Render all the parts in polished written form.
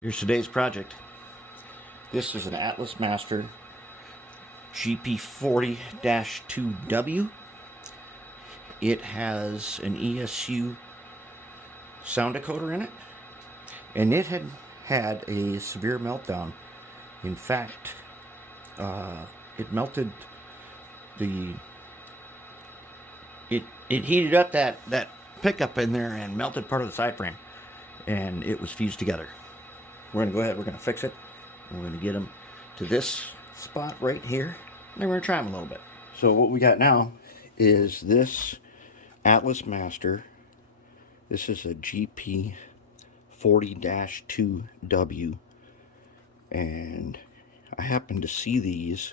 Here's today's project. This is an Atlas Master GP40-2W. It has an ESU sound decoder in it, and it had a severe meltdown. In fact, it melted it heated up that pickup in there and melted part of the side frame, and it was fused together. We're going to go ahead, we're going to fix it. We're going to get them to this spot right here. And then we're going to try them a little bit. So what we got now is this Atlas Master. This is a GP40-2W. And I happened to see these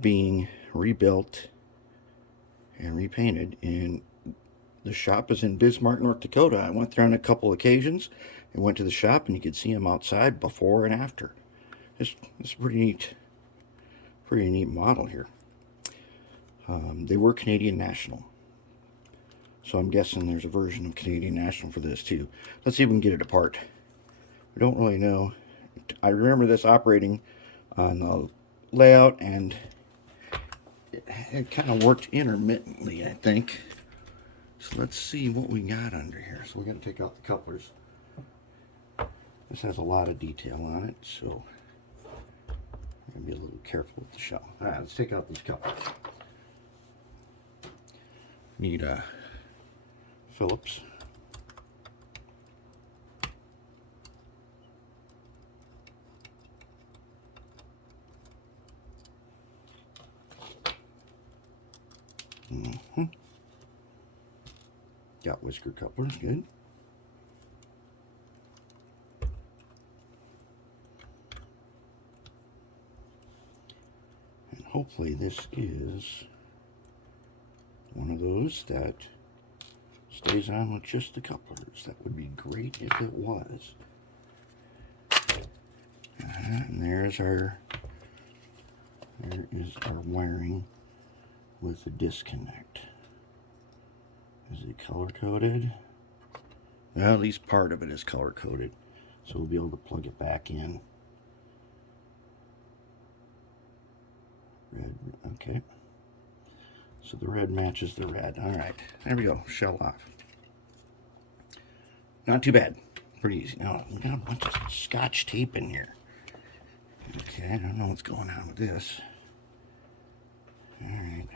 being rebuilt and repainted. And the shop is in Bismarck, North Dakota. I went there on a couple occasions. I went to the shop and you could see them outside before and after. It's a pretty neat model here. They were Canadian National, so I'm guessing there's a version of Canadian National for this too. Let's see if we can get it apart. We don't really know. I remember this operating on the layout, and it kind of worked intermittently, I think. So let's see what we got under here. So we're going to take out the couplers. This has a lot of detail on it, so I'm going to be a little careful with the shell. Alright, let's take out these couplers. Need a Phillips. Got whisker couplers, good. Hopefully this is one of those that stays on with just the couplers. That would be great if it was. And there is our wiring with the disconnect. Is it color coded? Well, at least part of it is color coded, so we'll be able to plug it back in. Red, okay. So the red matches the red. All right, there we go. Shell off. Not too bad. Pretty easy. Now we got a bunch of Scotch tape in here. Okay, I don't know what's going on with this. All right.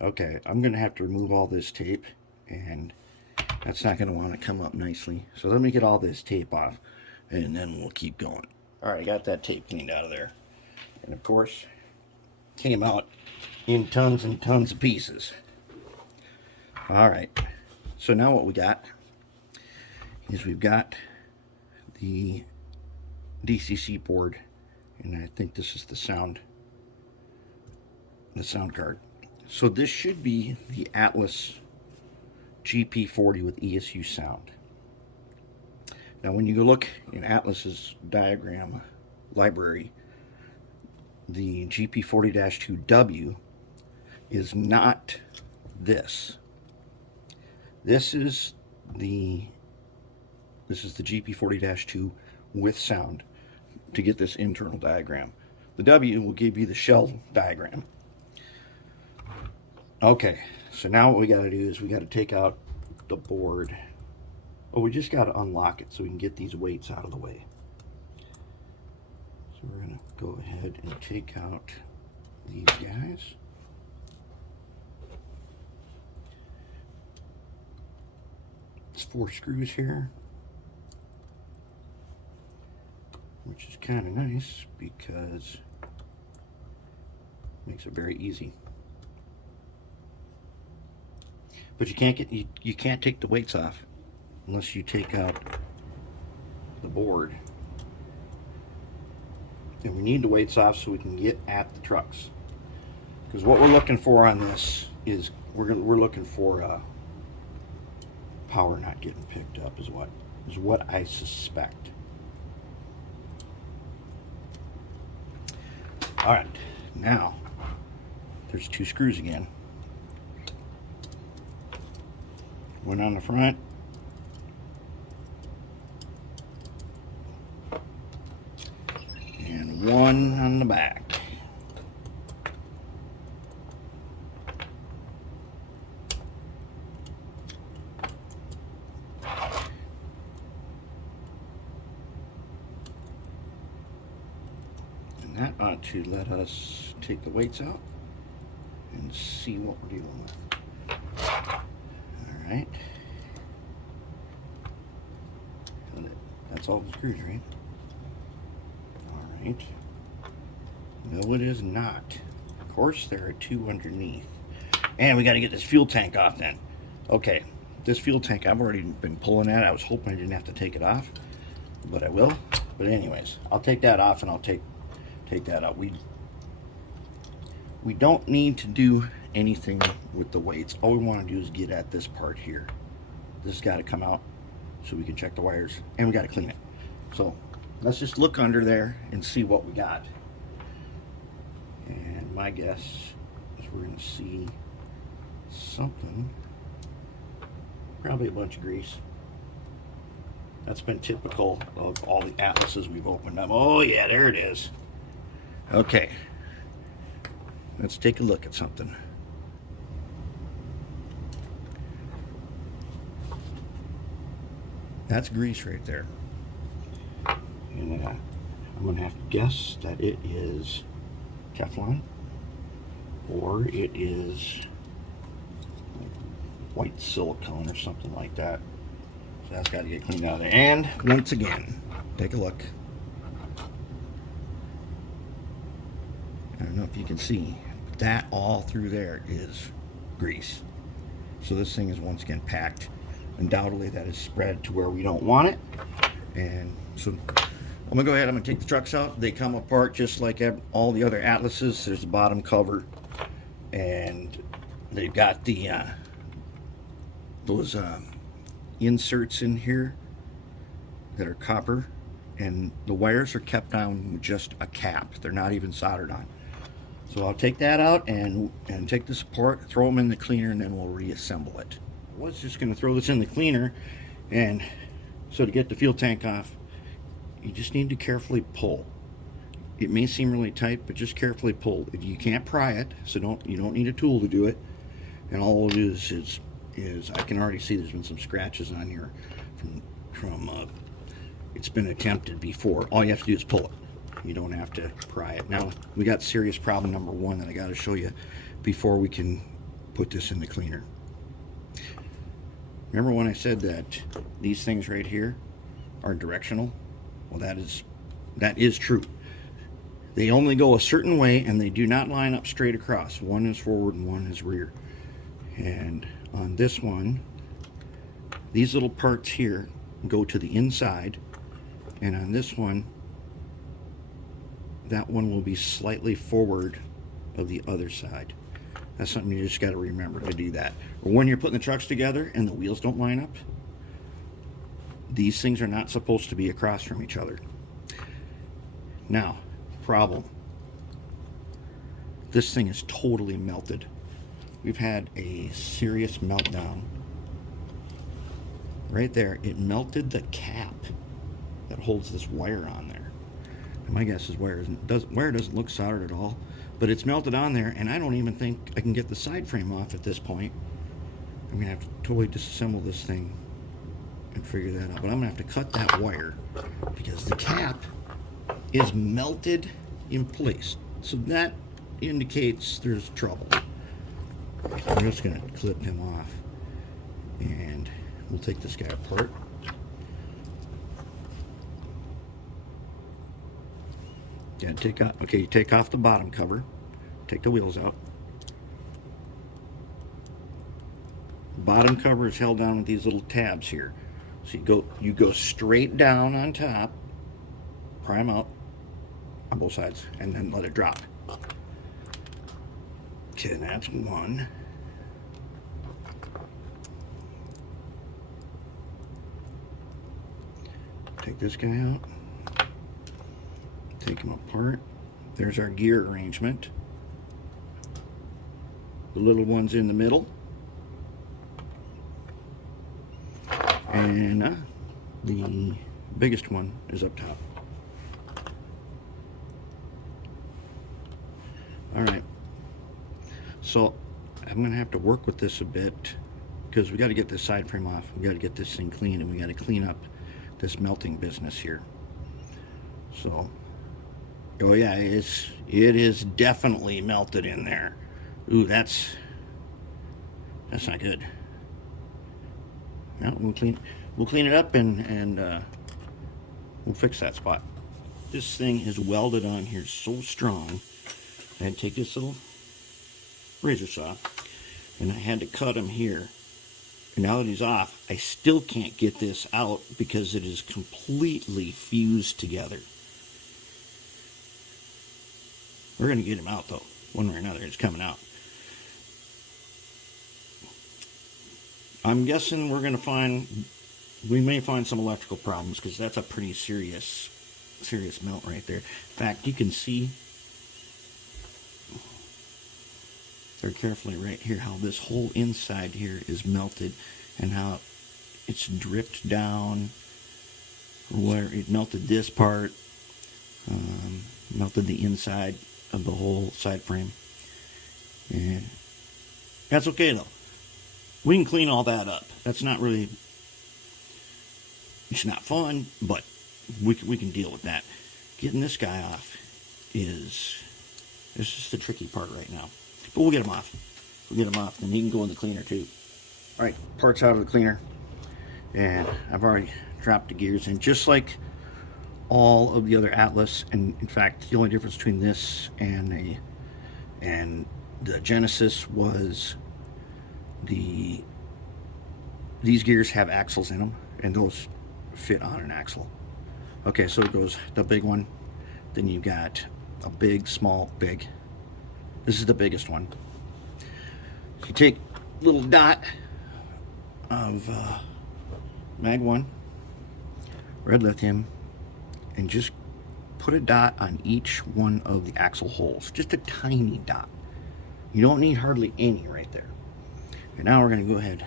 Okay, I'm gonna have to remove all this tape, and that's not gonna want to come up nicely. So let me get all this tape off, and then we'll keep going. All right, I got that tape cleaned out of there, and of course, came out in tons and tons of pieces. All right, so now what we got is we've got the DCC board, and I think this is the sound card. So this should be the Atlas GP40 with ESU sound. Now when you look in Atlas's diagram library, the GP40-2W is not this. This is the GP40-2 with sound to get this internal diagram. The W will give you the shell diagram. Okay, so now what we got to do is we got to take out the board. Oh, we just got to unlock it so we can get these weights out of the way. So we're going to go ahead and take out these guys. It's 4 screws here, which is kind of nice because it makes it very easy. But you can't take the weights off unless you take out the board. And we need the weights off so we can get at the trucks. Because what we're looking for on this is we're looking for power not getting picked up is what I suspect. All right, now there's 2 screws again. One on the front, one on the back. And that ought to let us take the weights out and see what we're dealing with. All right. That's all the screws, right? All right. No, it is not. Of course, there are two underneath. And we got to get this fuel tank off then. Okay, this fuel tank, I've already been pulling at. I was hoping I didn't have to take it off, but I will. But anyways, I'll take that off and I'll take that out. We don't need to do anything with the weights. All we want to do is get at this part here. This has got to come out so we can check the wires, and we got to clean it. So let's just look under there and see what we got. And my guess is we're going to see something, probably a bunch of grease. That's been typical of all the Atlases we've opened up. Oh yeah, there it is. Okay, let's take a look at something. That's grease right there. And I'm going to have to guess that it is Teflon, or it is like white silicone or something like that. So that's got to get cleaned out of there. And once again, take a look. I don't know if you can see, but that all through there is grease. So this thing is once again packed. Undoubtedly that is spread to where we don't want it. And so I'm gonna go ahead, I'm gonna take the trucks out. They come apart just like all the other Atlases. There's the bottom cover, and they've got the those inserts in here that are copper, and the wires are kept on with just a cap. They're not even soldered on. So I'll take that out and take this apart, throw them in the cleaner, and then we'll reassemble it. I was just going to throw this in the cleaner, and so to get the fuel tank off, you just need to carefully pull. It may seem really tight, but just carefully pull. You can't pry it, so you don't need a tool to do it. And all it is I can already see there's been some scratches on here from it's been attempted before. All you have to do is pull it. You don't have to pry it. Now we got serious problem number one that I got to show you before we can put this in the cleaner. Remember when I said that these things right here are directional? Well, that is true. They only go a certain way, and they do not line up straight across. One is forward and one is rear. And on this one, these little parts here go to the inside, and on this one, that one will be slightly forward of the other side. That's something you just got to remember to do that. Or when you're putting the trucks together and the wheels don't line up, these things are not supposed to be across from each other. Now, problem. This thing is totally melted. We've had a serious meltdown. Right there, it melted the cap that holds this wire on there. And my guess is wire doesn't look soldered at all, but it's melted on there, and I don't even think I can get the side frame off at this point. I'm gonna have to totally disassemble this thing and figure that out. But I'm gonna have to cut that wire because the cap is melted in place. So that indicates there's trouble. I'm just gonna clip him off, and we'll take this guy apart. Yeah, take off the bottom cover, take the wheels out. Bottom cover is held down with these little tabs here. So you go straight down on top, pry them out on both sides, and then let it drop. Okay, that's one. Take this guy out. Take them apart. There's our gear arrangement. The little one's in the middle. And the biggest one is up top. Alright, so I'm going to have to work with this a bit because we got to get this side frame off. We got to get this thing clean, and we got to clean up this melting business here. So, oh yeah, it is definitely melted in there. Ooh, that's not good. No, we'll clean it up and we'll fix that spot. This thing is welded on here so strong. I had to take this little razor saw and I had to cut him here. And now that he's off, I still can't get this out because it is completely fused together. We're going to get him out though, one way or another. It's coming out. I'm guessing we may find some electrical problems because that's a pretty serious melt right there. In fact, you can see very carefully right here how this whole inside here is melted and how it's dripped down where it melted this part, melted the inside of the whole side frame. And that's okay though. We can clean all that up. That's not really, it's not fun, but we can deal with that. Getting this guy off is just the tricky part right now. But we'll get him off. We'll get him off, and he can go in the cleaner too. All right, parts out of the cleaner. And I've already dropped the gears in, just like all of the other Atlas. And in fact, the only difference between this and the Genesis was these gears have axles in them, and those fit on an axle. Okay, so it goes the big one, then you got a big, small, big. This is the biggest one. You take a little dot of mag 1 red lithium and just put a dot on each one of the axle holes, just a tiny dot. You don't need hardly any right there. And now we're going to go ahead,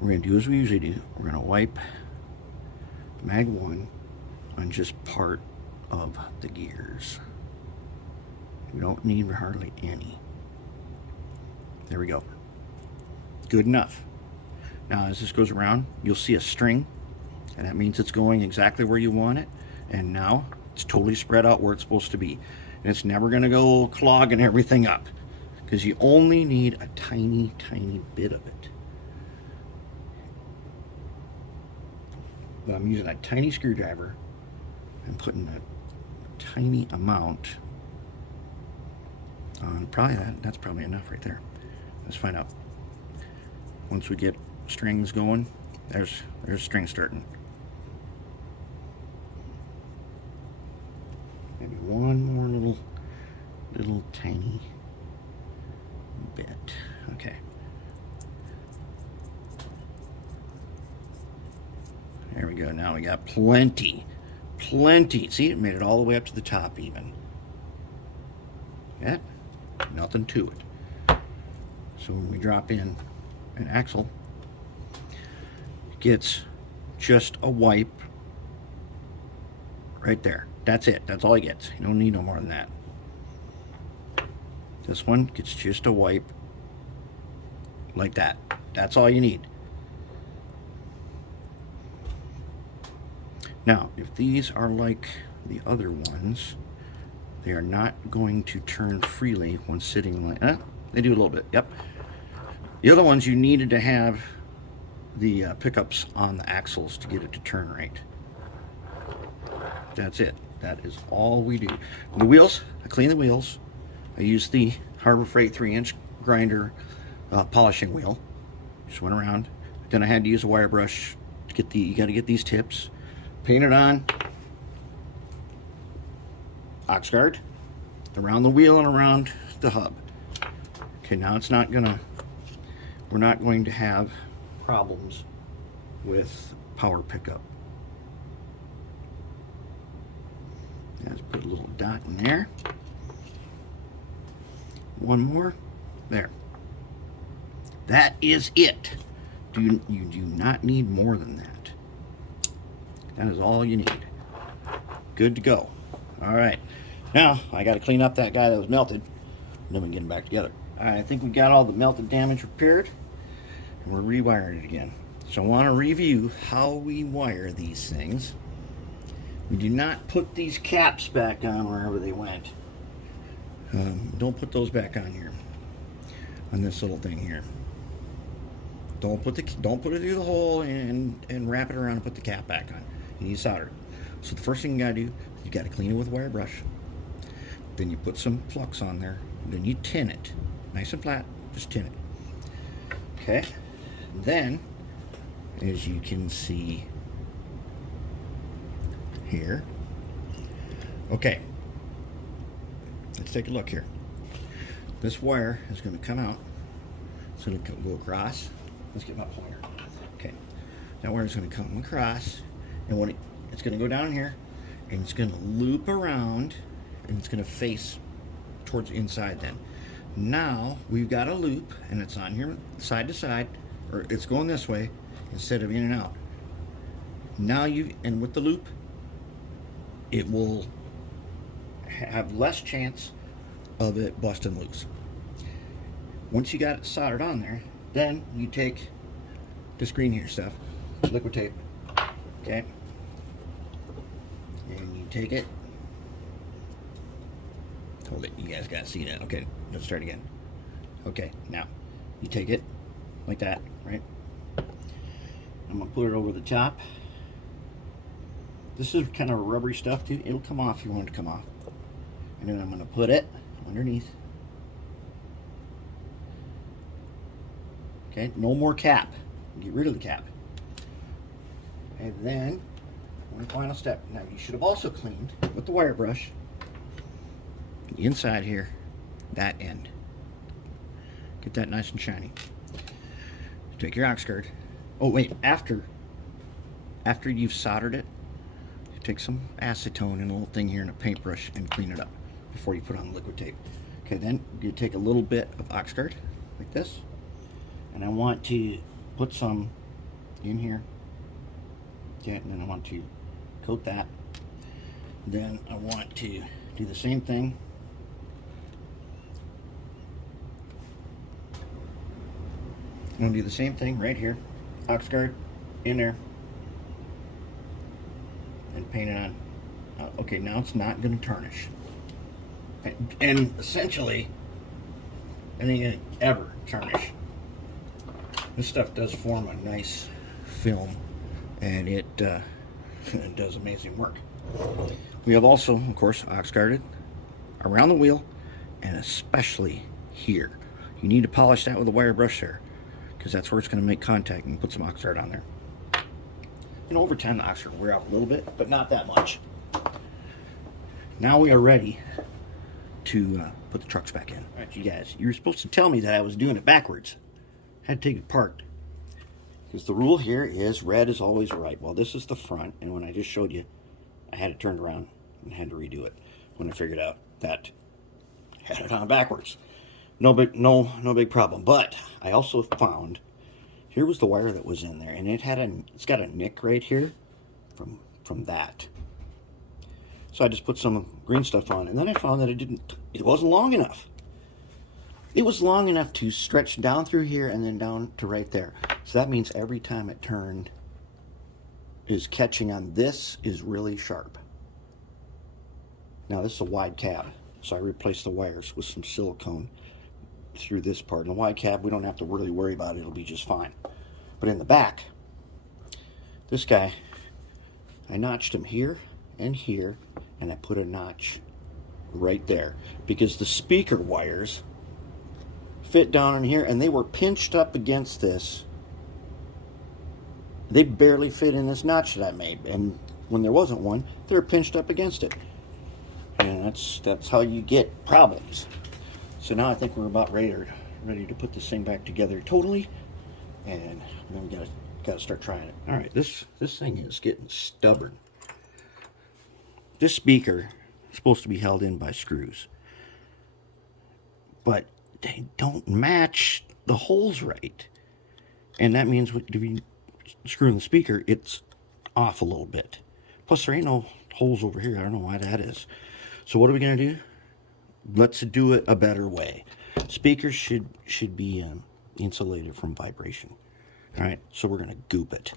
we're going to do as we usually do. We're going to wipe mag 1 on just part of the gears. We don't need hardly any. There we go. Good enough. Now as this goes around, you'll see a string, and that means it's going exactly where you want it. And now it's totally spread out where it's supposed to be. And it's never going to go clogging everything up, because you only need a tiny, tiny bit of it. But I'm using a tiny screwdriver and putting a tiny amount on. Probably that's probably enough right there. Let's find out. Once we get strings going, there's string starting. Maybe one more little tiny bit. Okay. There we go. Now we got plenty. See, it made it all the way up to the top even. Yeah, nothing to it. So when we drop in an axle, it gets just a wipe right there. That's it. That's all it gets. You don't need no more than that. This one gets just a wipe like that. That's all you need. Now, if these are like the other ones, they are not going to turn freely when sitting like, they do a little bit, yep. The other ones, you needed to have the pickups on the axles to get it to turn right. That's it. That is all we do. The wheels, I clean the wheels. I use the Harbor Freight 3-inch grinder polishing wheel. Just went around. Then I had to use a wire brush to get you got to get these tips. Paint it on. Ox guard around the wheel and around the hub. Okay, now we're not going to have problems with power pickup. Let's put a little dot in there. One more. There. That is it. You do not need more than that. That is all you need. Good to go. All right. Now, I got to clean up that guy that was melted. then we get them back together. All right, I think we got all the melted damage repaired, and we're rewiring it again. So I want to review how we wire these things. We do not put these caps back on wherever they went. Don't put those back on here, on this little thing here. Don't put it through the hole and wrap it around and put the cap back on. You need to solder it. So the first thing you gotta do, you gotta clean it with a wire brush. Then you put some flux on there. Then you tin it, nice and flat. Just tin it. Okay. Then, as you can see here. Okay. Let's take a look here. This wire is going to come out. It's going to go across. Let's get my pointer. Okay. That wire is going to come across, and when it's going to go down here, and it's going to loop around, and it's going to face towards the inside then. Now we've got a loop, and it's on here side to side, or it's going this way instead of in and out. Now and with the loop, it will have less chance of it busting loose. Once you got it soldered on there, then you take this green here stuff, liquid tape, okay, and you take it, hold it, you guys gotta see that. Okay, let's start again. Okay, now you take it like that, right? I'm gonna put it over the top. This is kind of rubbery stuff too. It'll come off if you want it to come off. And then I'm going to put it underneath. Okay, no more cap. Get rid of the cap. And then, one final step. Now you should have also cleaned with the wire brush the inside here, that end. Get that nice and shiny. Take your ox guard. Oh wait, after you've soldered it, take some acetone and a little thing here and a paintbrush and clean it up before you put on the liquid tape. Okay, then you take a little bit of Oxguard like this, and I want to put some in here. Okay, and then I want to coat that. Then I want to do the same thing. I'm going to do the same thing right here. Oxguard in there. And paint it on. Okay, now it's not going to tarnish. And essentially, it ain't going to ever tarnish. This stuff does form a nice film, and it does amazing work. We have also, of course, ox-guarded around the wheel, and especially here. You need to polish that with a wire brush there, because that's where it's going to make contact, and put some ox-guard on there. And over time, the ox-guard will wear out a little bit, but not that much. Now we are ready to put the trucks back in. All right, you guys, you were supposed to tell me that I was doing it backwards. I had to take it apart. Because the rule here is red is always right. Well, this is the front, and when I just showed you, I had it turned around and had to redo it when I figured out that I had it on backwards. No big problem. But I also found, here was the wire that was in there, and it's got a nick right here from that. So I just put some green stuff on, and then I found that it wasn't long enough. It was long enough to stretch down through here and then down to right there. So that means every time it turned, is catching on this is really sharp. Now this is a wide cab, so I replaced the wires with some silicone through this part. In the wide cab, we don't have to really worry about it. It'll be just fine. But in the back, this guy, I notched him here and here, and I put a notch right there because the speaker wires fit down in here, and they were pinched up against this. They barely fit in this notch that I made, and when there wasn't one, they were pinched up against it. And that's how you get problems. So now I think we're about ready to put this thing back together totally, and then we gotta start trying it. All right, this thing is getting stubborn. This speaker is supposed to be held in by screws, but they don't match the holes right, and that means if you screw in the speaker, it's off a little bit. Plus, there ain't no holes over here. I don't know why that is. So what are we gonna do? let's do it a better way. Speakers should be insulated from vibration. All right, so we're going to goop it.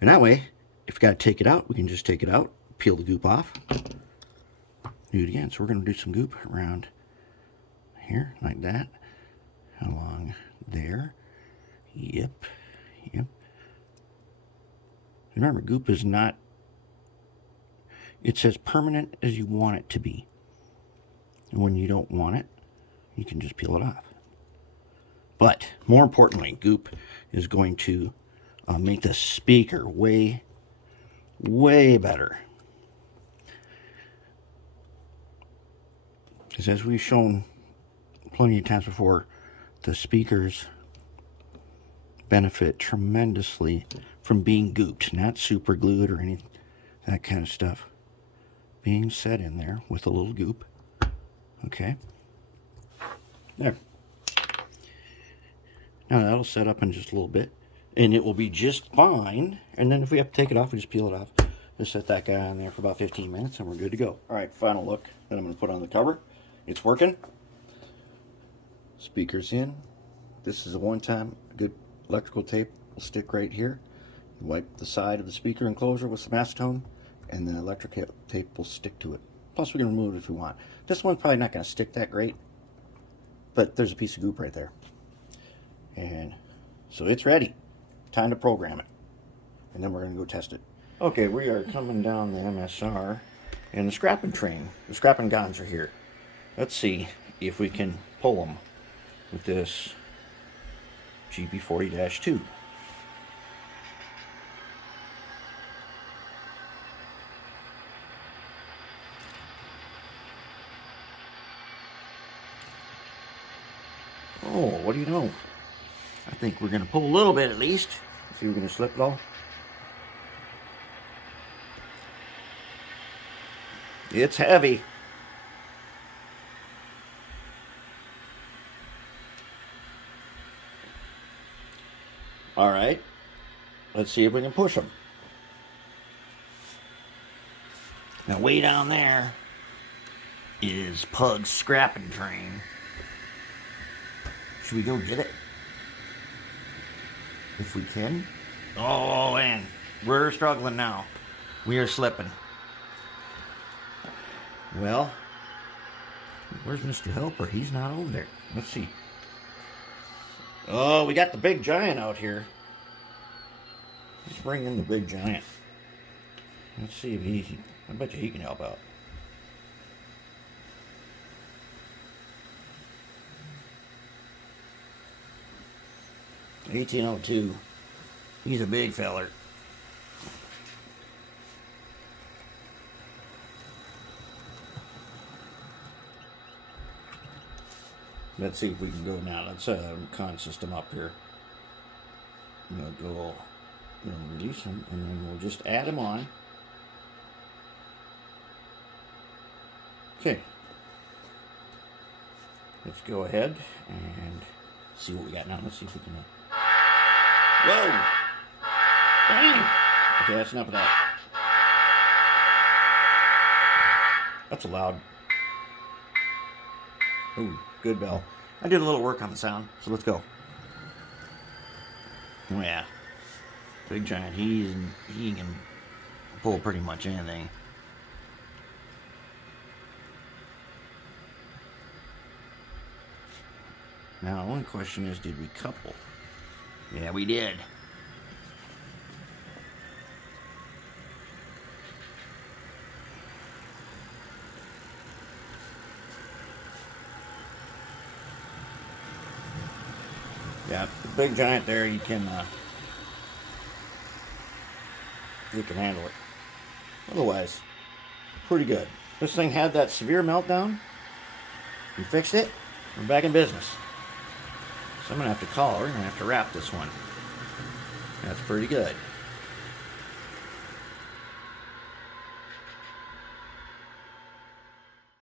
And that way, if we got to take it out, we can just take it out, peel the goop off, do it again. So we're going to do some goop around here, like that, along there. Yep. Remember, goop is not, it's as permanent as you want it to be. And when you don't want it, you can just peel it off. But more importantly, goop is going to make the speaker way better. Because as we've shown plenty of times before, the speakers benefit tremendously from being gooped, not super glued or any that kind of stuff. Being set in there with a little goop. Okay. There. Now that'll set up in just a little bit, and it will be just fine. And then if we have to take it off, we just peel it off. Just set that guy on there for about 15 minutes, and we're good to go. All right, final look. Then I'm going to put on the cover. It's working. Speakers in. This is a one-time good electrical tape. Will stick right here. Wipe the side of the speaker enclosure with some acetone, and the electric tape will stick to it. Plus, we can remove it if we want. This one's probably not going to stick that great, but there's a piece of goop right there. And so it's ready. Time to program it. And then we're going to go test it. Okay, we are coming down the MSR, and the scrapping train, the scrapping guns are here. Let's see if we can pull them with this GP40-2. Oh, what do you know? I think we're going to pull a little bit at least. See if we're going to slip it all. It's heavy. All right. Let's see if we can push them. Now, way down there is Pug's scrapping train. Should we go get it? If we can. Oh, man. We're struggling now. We are slipping. Well, where's Mr. Helper? He's not over there. Let's see. Oh, we got the big giant out here. Let's bring in the big giant. Let's see if I bet you he can help out. $18.02. He's a big feller. Let's see if we can go now. Let's con system up here. Go, release him, and then we'll just add him on. Okay. Let's go ahead and see what we got now. Let's see if we can. Whoa! Dang! Okay, that's enough of that. That's a loud. Ooh, good bell. I did a little work on the sound, so let's go. Oh yeah, big giant. He can pull pretty much anything. Now, one question is, did we couple? Yeah, we did. Yeah, the big giant there, you can handle it. Otherwise, pretty good. This thing had that severe meltdown. We fixed it. We're back in business. So I'm going to have to call her. We're going to have to wrap this one. That's pretty good.